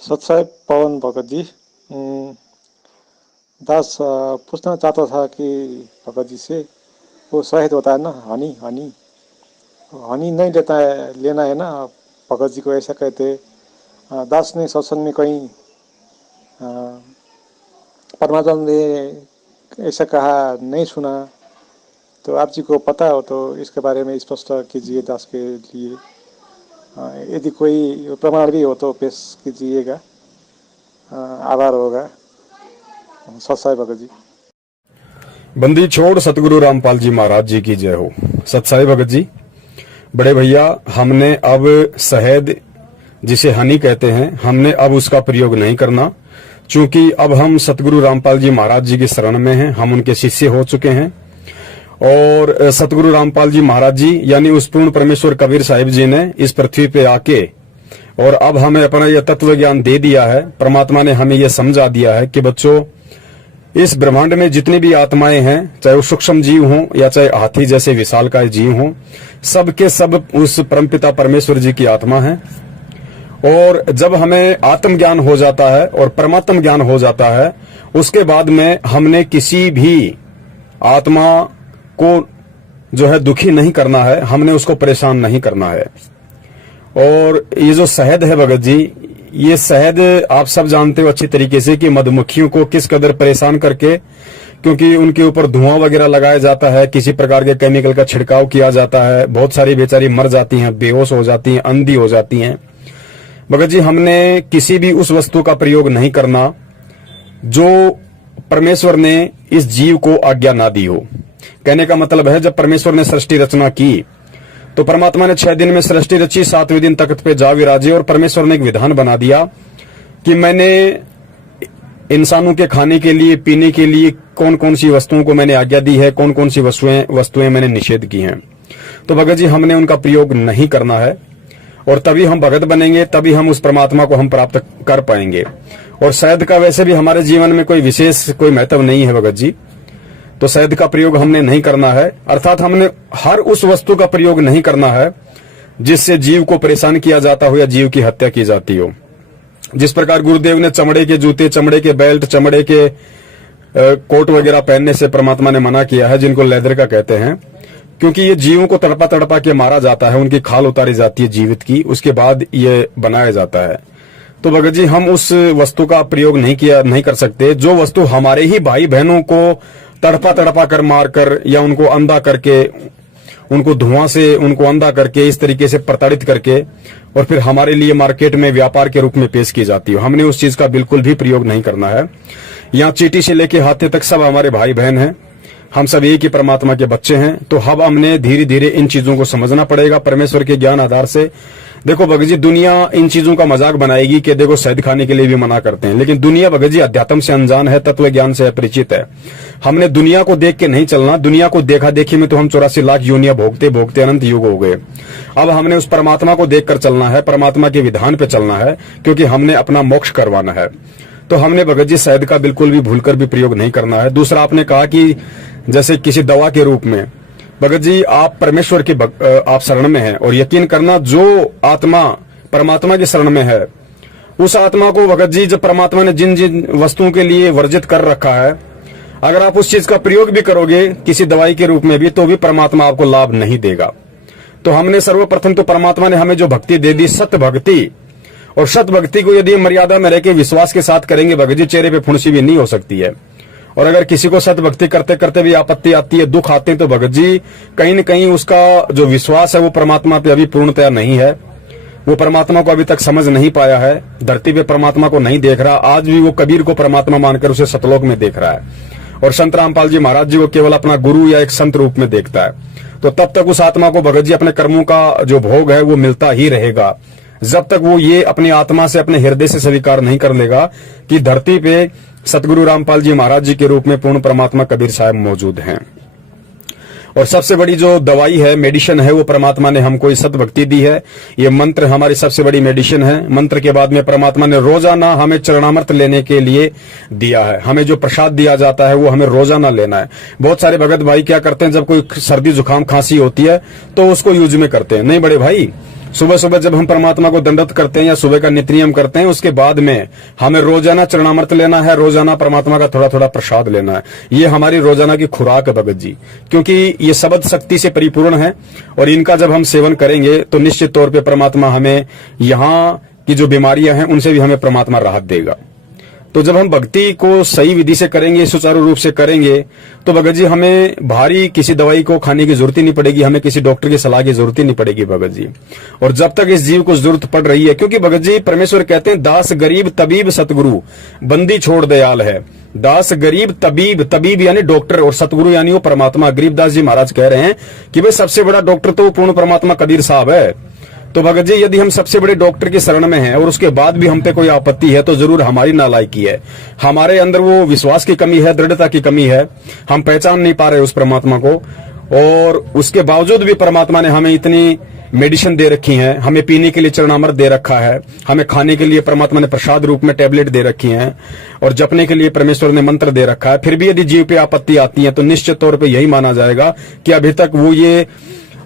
सतसाहिब पवन भगत जी। दास पूछना चाहता था कि भगत जी से वो शहद होता है ना, हनी हनी हनी नहीं लेना है ना। भगत जी को ऐसा कहते। दास ने सत्संग में कहीं अ, परमात्मा ने ऐसा कहा नहीं सुना, तो आप जी को पता हो तो इसके बारे में स्पष्ट कीजिए दास के लिए। यदि कोई प्रमाण भी हो तो पेश कीजिएगा। आभार होगा। सत्साई भगत जी। बंदी छोड़ सतगुरु रामपाल जी महाराज जी की जय हो। सतसाई भगत जी, बड़े भैया, हमने अब शहद जिसे हनी कहते हैं, हमने अब उसका प्रयोग नहीं करना, क्योंकि अब हम सतगुरु रामपाल जी महाराज जी की शरण में हैं। हम उनके शिष्य हो चुके हैं और सतगुरु रामपाल जी महाराज जी यानी उस पूर्ण परमेश्वर कबीर साहिब जी ने इस पृथ्वी पे आके और अब हमें अपना यह तत्व ज्ञान दे दिया है। परमात्मा ने हमें यह समझा दिया है कि बच्चों, इस ब्रह्मांड में जितनी भी आत्माएं हैं, चाहे वो सूक्ष्म जीव हों या चाहे हाथी जैसे विशालकाय जीव हों, सबके सब उस परमपिता परमेश्वर जी की आत्मा है। और जब हमें आत्मज्ञान हो जाता है और परमात्म ज्ञान हो जाता है, उसके बाद में हमने किसी भी आत्मा को जो है दुखी नहीं करना है, हमने उसको परेशान नहीं करना है। और ये जो शहद है भगत जी, ये शहद आप सब जानते हो अच्छी तरीके से कि मधुमक्खियों को किस कदर परेशान करके, क्योंकि उनके ऊपर धुआं वगैरह लगाया जाता है, किसी प्रकार के केमिकल का छिड़काव किया जाता है, बहुत सारी बेचारी मर जाती हैं, बेहोश हो जाती हैं, अंधी हो जाती हैं। भगत जी, हमने किसी भी उस वस्तु का प्रयोग नहीं करना जो परमेश्वर ने इस जीव को आज्ञा ना दी हो। कहने का मतलब है, जब परमेश्वर ने सृष्टि रचना की तो परमात्मा ने 6 दिन में सृष्टि रची, 7वें दिन तख्त पे जा विराजे और परमेश्वर ने एक विधान बना दिया कि मैंने इंसानों के खाने के लिए, पीने के लिए कौन कौन सी वस्तुओं को मैंने आज्ञा दी है, कौन कौन सी वस्तुएं मैंने निषेध की हैं। तो भगत जी, हमने उनका प्रयोग नहीं करना है और तभी हम भगत बनेंगे, तभी हम उस परमात्मा को हम प्राप्त कर पाएंगे। और शहद का वैसे भी हमारे जीवन में कोई विशेष कोई महत्व नहीं है भगत जी, तो शहद का प्रयोग हमने नहीं करना है। अर्थात हमने हर उस वस्तु का प्रयोग नहीं करना है जिससे जीव को परेशान किया जाता हो या जीव की हत्या की जाती हो। जिस प्रकार गुरुदेव ने चमड़े के जूते, चमड़े के बेल्ट, चमड़े के कोट वगैरह पहनने से परमात्मा ने मना किया है, जिनको लेदर का कहते हैं, क्योंकि ये जीवों को तड़पा तड़पा के मारा जाता है, उनकी खाल उतारी जाती है जीवित की, उसके बाद ये बनाया जाता है। तो भगत जी, हम उस वस्तु का प्रयोग नहीं कर सकते जो वस्तु हमारे ही भाई बहनों को तड़पा तड़पा कर मार कर या उनको अंधा करके, उनको धुआं से उनको अंधा करके, इस तरीके से प्रताड़ित करके और फिर हमारे लिए मार्केट में व्यापार के रूप में पेश की जाती है। हमने उस चीज का बिल्कुल भी प्रयोग नहीं करना है। यहाँ चींटी से लेके हाथी तक सब हमारे भाई बहन हैं, हम सब एक ही परमात्मा के बच्चे हैं। तो अब हमने धीरे धीरे इन चीजों को समझना पड़ेगा परमेश्वर के ज्ञान आधार से। देखो भगत जी, दुनिया इन चीजों का मजाक बनाएगी कि देखो शहद खाने के लिए भी मना करते हैं, लेकिन दुनिया भगत जी अध्यात्म से अनजान है, तत्व ज्ञान से अपरिचित है। हमने दुनिया को देख के नहीं चलना। दुनिया को देखा देखी में तो हम 84 लाख योनियां भोगते भोगते अनंत युग हो गए। अब हमने उस परमात्मा को देखकर चलना है, परमात्मा के विधान पे चलना है, क्योंकि हमने अपना मोक्ष करवाना है। तो हमने भगत जी शहद का बिल्कुल भी भूलकर भी प्रयोग नहीं करना है। दूसरा, आपने कहा कि जैसे किसी दवा के रूप में, भगत जी आप परमेश्वर की आप शरण में हैं और यकीन करना, जो आत्मा परमात्मा की शरण में है उस आत्मा को भगत जी, जब परमात्मा ने जिन जिन वस्तुओं के लिए वर्जित कर रखा है, अगर आप उस चीज का प्रयोग भी करोगे किसी दवाई के रूप में भी, तो भी परमात्मा आपको लाभ नहीं देगा। तो हमने सर्वप्रथम तो परमात्मा ने हमें जो भक्ति दे दी, सत भक्ति, और सत भक्ति को यदि मर्यादा में रहकर विश्वास के साथ करेंगे भगत जी, चेहरे पे फुंसी भी नहीं हो सकती है। और अगर किसी को सत भक्ति करते करते भी आपत्ति आती है, दुख आते हैं, तो भगत जी कहीं न कहीं उसका जो विश्वास है वो परमात्मा पे अभी पूर्णतया नहीं है। वो परमात्मा को अभी तक समझ नहीं पाया है, धरती पे परमात्मा को नहीं देख रहा। आज भी वो कबीर को परमात्मा मानकर उसे सतलोक में देख रहा है और संत रामपाल जी महाराज जी को केवल अपना गुरु या एक संत रूप में देखता है। तो तब तक उस आत्मा को भगत जी अपने कर्मों का जो भोग है वो मिलता ही रहेगा, जब तक वो ये अपनी आत्मा से, अपने हृदय से स्वीकार नहीं कर लेगा कि धरती पे सतगुरु रामपाल जी महाराज जी के रूप में पूर्ण परमात्मा कबीर साहब मौजूद हैं। और सबसे बड़ी जो दवाई है, मेडिसिन है, वो परमात्मा ने हमको इस सतभक्ति दी है। ये मंत्र हमारी सबसे बड़ी मेडिसिन है। मंत्र के बाद में परमात्मा ने रोजाना हमें चरणामृत लेने के लिए दिया है। हमें जो प्रसाद दिया जाता है वो हमें रोजाना लेना है। बहुत सारे भगत भाई क्या करते हैं, जब कोई सर्दी जुकाम खांसी होती है तो उसको यूज में करते हैं। नहीं बड़े भाई, सुबह सुबह जब हम परमात्मा को दंडवत करते हैं या सुबह का नित्य नियम करते हैं, उसके बाद में हमें रोजाना चरणामृत लेना है, रोजाना परमात्मा का थोड़ा थोड़ा प्रसाद लेना है। ये हमारी रोजाना की खुराक है भगत जी, क्योंकि ये शब्द शक्ति से परिपूर्ण है और इनका जब हम सेवन करेंगे तो निश्चित तौर पर परमात्मा हमें यहाँ की जो बीमारियां हैं उनसे भी हमें परमात्मा राहत देगा। तो जब हम भक्ति को सही विधि से करेंगे, सुचारू रूप से करेंगे, तो भगत जी हमें भारी किसी दवाई को खाने की जरूरत ही नहीं पड़ेगी, हमें किसी डॉक्टर की सलाह की जरूरत ही नहीं पड़ेगी भगत जी। और जब तक इस जीव को जरूरत पड़ रही है, क्योंकि भगत जी परमेश्वर कहते हैं दास गरीब तबीब सतगुरु, बंदी छोड़ दयाल है। दास गरीब तबीब, तबीब यानी डॉक्टर और सतगुरु यानी वो परमात्मा। गरीबदास जी महाराज कह रहे हैं कि भाई सबसे बड़ा डॉक्टर तो पूर्ण परमात्मा कबीर साहब है। तो भगत जी यदि हम सबसे बड़े डॉक्टर की शरण में हैं और उसके बाद भी हम पे कोई आपत्ति है तो जरूर हमारी नालायकी है, हमारे अंदर वो विश्वास की कमी है, दृढ़ता की कमी है, हम पहचान नहीं पा रहे उस परमात्मा को। और उसके बावजूद भी परमात्मा ने हमें इतनी मेडिसिन दे रखी है, हमें पीने के लिए चरणामृत दे रखा है, हमें खाने के लिए परमात्मा ने प्रसाद रूप में टैबलेट दे रखी है और जपने के लिए परमेश्वर ने मंत्र दे रखा है। फिर भी यदि जीव पे आपत्ति आती है तो निश्चित तौर पर यही माना जाएगा कि अभी तक वो ये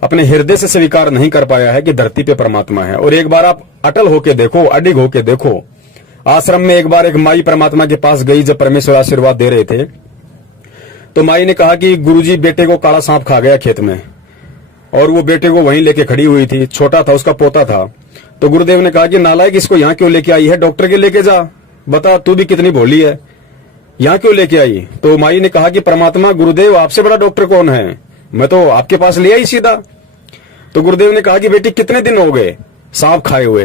अपने हृदय से स्वीकार नहीं कर पाया है कि धरती पे परमात्मा है। और एक बार आप अटल होके देखो, अडिग होके देखो। आश्रम में एक बार एक माई परमात्मा के पास गई जब परमेश्वर आशीर्वाद दे रहे थे, तो माई ने कहा कि गुरुजी बेटे को काला सांप खा गया खेत में, और वो बेटे को वहीं लेके खड़ी हुई थी, छोटा था, उसका पोता था। तो गुरुदेव ने कहा कि नालायक इसको यहाँ क्यों लेके आई है, डॉक्टर के लेके जा, बता तू भी कितनी भोली है, यहाँ क्यों लेके आई। तो माई ने कहा कि परमात्मा गुरुदेव आपसे बड़ा डॉक्टर कौन है, मैं तो आपके पास ले आई सीधा। तो गुरुदेव ने कहा कि बेटी कितने दिन हो गए सांप खाए हुए।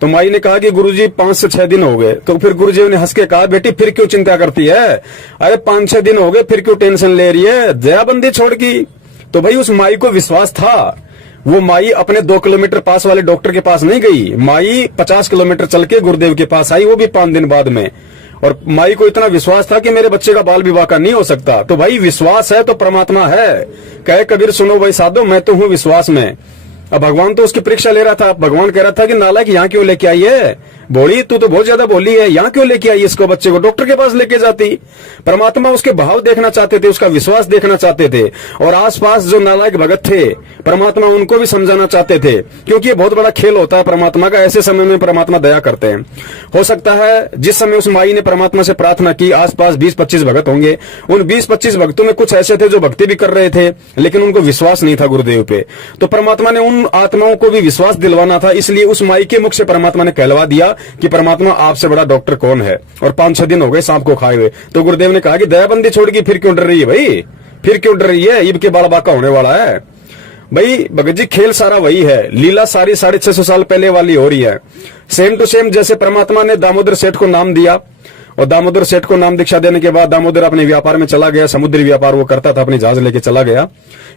तो माई ने कहा कि गुरुजी 5 से 6 दिन हो गए। तो फिर गुरुदेव ने हंस के कहा बेटी फिर क्यों चिंता करती है, अरे 5-6 दिन हो गए फिर क्यों टेंशन ले रही है, जयाबंदी छोड़ की। तो भाई उस माई को विश्वास था, वो माई अपने 2 किलोमीटर पास वाले डॉक्टर के पास नहीं गई, माई 50 किलोमीटर चल के गुरुदेव के पास आई, वो भी 5 दिन बाद में। और माई को इतना विश्वास था कि मेरे बच्चे का बाल विवाह का नहीं हो सकता। तो भाई विश्वास है तो परमात्मा है। कहे कबीर सुनो भाई साधो, मैं तो हूं विश्वास में। अब भगवान तो उसकी परीक्षा ले रहा था। भगवान कह रहा था कि नालायक यहाँ क्यों लेके आई है, बोली तू तो बहुत ज्यादा बोली है, यहाँ क्यों लेके आई इसको, बच्चे को डॉक्टर के पास लेके जाती। परमात्मा उसके भाव देखना चाहते थे, उसका विश्वास देखना चाहते थे। और आसपास जो नालायक भगत थे परमात्मा उनको भी समझाना चाहते थे, क्योंकि ये बहुत बड़ा खेल होता है परमात्मा का। ऐसे समय में परमात्मा दया करते हैं। हो सकता है जिस समय उस माई ने परमात्मा से प्रार्थना की, आसपास 20-25 भगत होंगे, उन 20-25 भक्तों में कुछ ऐसे थे जो भक्ति भी कर रहे थे लेकिन उनको विश्वास नहीं था गुरुदेव पे। तो परमात्मा ने उन आत्माओं को भी विश्वास दिलवाना था, इसलिए उस माई के मुख से परमात्मा ने कहलवा दिया कि परमात्मा आपसे बड़ा डॉक्टर कौन है। और 5-6 दिन हो गए सांप को खाए हुए। तो गुरुदेव ने कहा कि दयाबंदी छोड़ के फिर क्यों डर रही है भाई, फिर क्यों डर रही है, ईब के बाल बाका होने वाला है। भाई भगत जी खेल सारा वही है, लीला सारी 650 साल पहले वाली हो रही है। सेम टू सेम जैसे परमात्मा ने दामोदर सेठ को नाम दिया और दामोदर सेठ को नाम दीक्षा देने के बाद दामोदर अपने व्यापार में चला गया, समुद्री व्यापार वो करता था, अपनी जहाज लेके चला गया।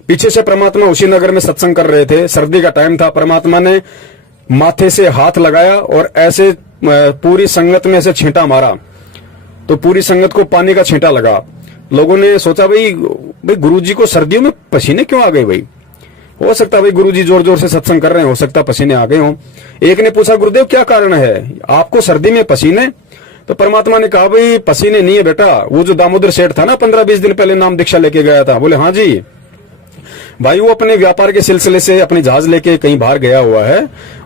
पीछे से परमात्मा उसी नगर में सत्संग कर रहे थे, सर्दी का टाइम था। परमात्मा ने माथे से हाथ लगाया और ऐसे पूरी संगत में ऐसे छींटा मारा, तो पूरी संगत को पानी का छींटा लगा। लोगों ने सोचा भाई गुरुजी को सर्दियों में पसीने क्यों आ गए भाई, हो सकता है भाई गुरुजी जोर जोर से सत्संग कर रहे हैं, हो सकता पसीने आ गए हों। एक ने पूछा गुरुदेव क्या कारण है आपको सर्दी में पसीने। तो परमात्मा ने कहा भाई पसीने नहीं है बेटा, वो जो दामोदर सेठ था ना 15-20 दिन पहले नाम दीक्षा लेके गया था, बोले हाँ जी भाई, वो अपने व्यापार के सिलसिले से अपनी जहाज लेके कहीं बाहर गया हुआ है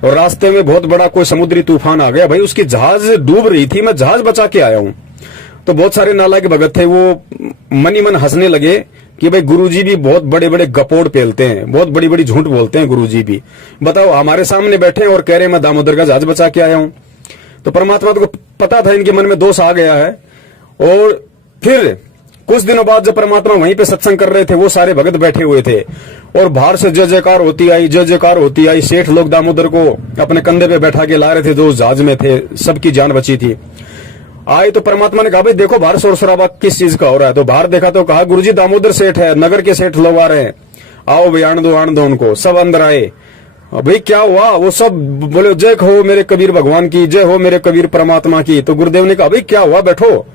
और रास्ते में बहुत बड़ा कोई समुद्री तूफान आ गया भाई, उसकी जहाज डूब रही थी, मैं जहाज बचा के आया हूं। तो बहुत सारे नालायक भगत थे, वो मन ही मन हंसने लगे कि भाई गुरुजी भी बहुत बड़े बड़े गपोड़ पेलते हैं, बहुत बड़ी बड़ी झूठ बोलते हैं गुरुजी भी। बताओ हमारे सामने बैठे और कह रहे हैं मैं दामोदर का जहाज बचा के आया हूं। तो परमात्मा को पता था इनके मन में दोष आ गया है। और फिर कुछ दिनों बाद जब परमात्मा वहीं पे सत्संग कर रहे थे, वो सारे भगत बैठे हुए थे और बाहर से जय जयकार होती आई, जय जयकार होती आई। सेठ लोग दामोदर को अपने कंधे पे बैठा के ला रहे थे, जो उस जहाज में थे, सबकी जान बची थी। आए तो परमात्मा ने कहा भाई देखो बाहर शोर शराबा किस चीज का हो रहा है। तो बाहर देखा तो कहा गुरुजी दामोदर सेठ है, नगर के सेठ लोग आ रहे हैं, आओ भाई आण दो उनको। सब अंदर आए। भाई क्या हुआ, वो सब बोले जय हो मेरे कबीर भगवान की, जय हो मेरे कबीर परमात्मा की। तो गुरुदेव ने कहा भाई क्या हुआ, बैठो।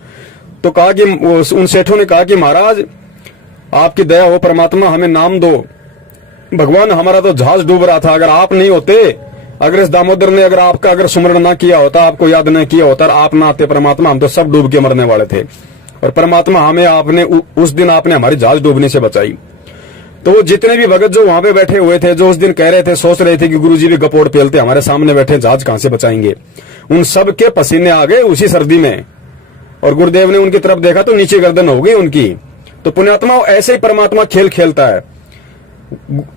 तो कहा कि उन सेठों ने कहा कि महाराज आपकी दया हो परमात्मा, हमें नाम दो। भगवान हमारा तो जहाज डूब रहा था, अगर आप नहीं होते, अगर इस दामोदर ने अगर आपका अगर सुमरण ना किया होता, आपको याद नहीं किया होता, आप ना आते परमात्मा, हम तो सब डूब के मरने वाले थे। और परमात्मा हमें आपने उस दिन आपने हमारी जहाज डूबने से बचाई। तो वो जितने भी भगत जो वहां पे बैठे हुए थे, जो उस दिन कह रहे थे, सोच रहे थे कि गुरुजी भी गपोड़ पेलते, हमारे सामने बैठे, जहाज कहां से बचाएंगे, उन सब के पसीने आ गए उसी सर्दी में। और गुरुदेव ने उनकी तरफ देखा तो नीचे गर्दन हो गई उनकी। तो पुण्यात्मा ऐसे ही परमात्मा खेल खेलता है।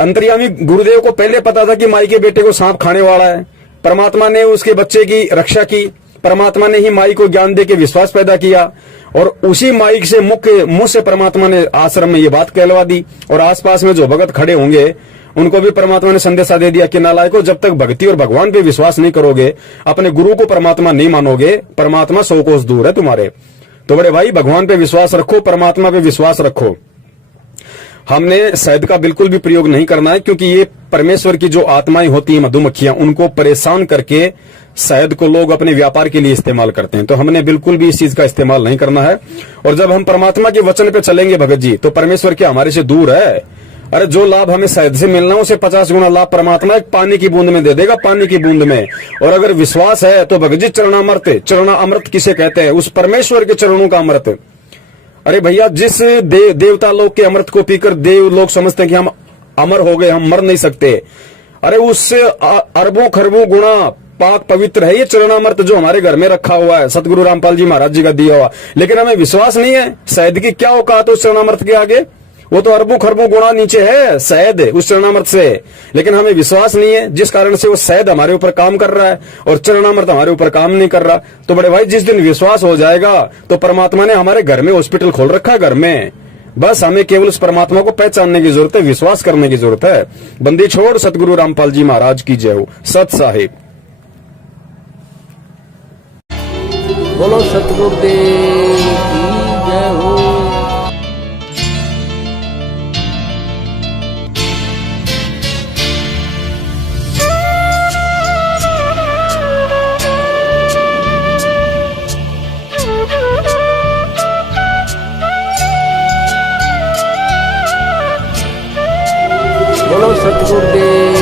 अंतर्यामी गुरुदेव को पहले पता था कि माई के बेटे को सांप खाने वाला है। परमात्मा ने उसके बच्चे की रक्षा की। परमात्मा ने ही माई को ज्ञान दे के विश्वास पैदा किया, और उसी माई से मुंह से परमात्मा ने आश्रम में ये बात कहलवा दी। और आसपास में जो भगत खड़े होंगे उनको भी परमात्मा ने संदेशा दे दिया कि नालायकों, जब तक भक्ति और भगवान पे विश्वास नहीं करोगे, अपने गुरु को परमात्मा नहीं मानोगे, परमात्मा 100 कोस दूर है तुम्हारे। तो बड़े भाई, भगवान पे विश्वास रखो, परमात्मा पे विश्वास रखो। हमने शहद का बिल्कुल भी प्रयोग नहीं करना है, क्योंकि ये परमेश्वर की जो आत्माएं होती हैं, मधुमक्खियां, उनको परेशान करके शहद को लोग अपने व्यापार के लिए इस्तेमाल करते हैं। तो हमने बिल्कुल भी इस चीज का इस्तेमाल नहीं करना है। और जब हम परमात्मा के वचन पे चलेंगे भगत जी, तो परमेश्वर क्या हमारे से दूर है? अरे जो लाभ हमें शहद से मिलना है, उसे 50 गुना लाभ परमात्मा एक पानी की बूंद में दे देगा, पानी की बूंद में। और अगर विश्वास है तो भगत जी, चरणामृत, चरणा अमृत किसे कहते हैं? उस परमेश्वर के चरणों का अमृत। अरे भैया, जिस देवता लोग के अमृत को पीकर देव लोग समझते हैं कि हम अमर हो गए, हम मर नहीं सकते, अरे उससे अरबों खरबों गुना पाक पवित्र है ये चरणामृत जो हमारे घर में रखा हुआ है, सतगुरु रामपाल जी महाराज जी का दिया हुआ। लेकिन हमें विश्वास नहीं है। शहद की क्या औकात है उस चरणामृत के आगे? वो तो अरबों खरबों गुणा नीचे है शहद उस चरणामृत से। लेकिन हमें विश्वास नहीं है, जिस कारण से वो शहद हमारे ऊपर काम कर रहा है और चरणामृत हमारे ऊपर काम नहीं कर रहा। तो बड़े भाई, जिस दिन विश्वास हो जाएगा तो परमात्मा ने हमारे घर में हॉस्पिटल खोल रखा है, घर में। बस हमें केवल उस परमात्मा को पहचानने की जरूरत है, विश्वास करने की जरूरत है। बंदी छोड़ सतगुरु रामपाल जी महाराज की जय हो। सत साहिब। बोलो सतगुरुदेव की जय हो। बोलो सतगुरुदेव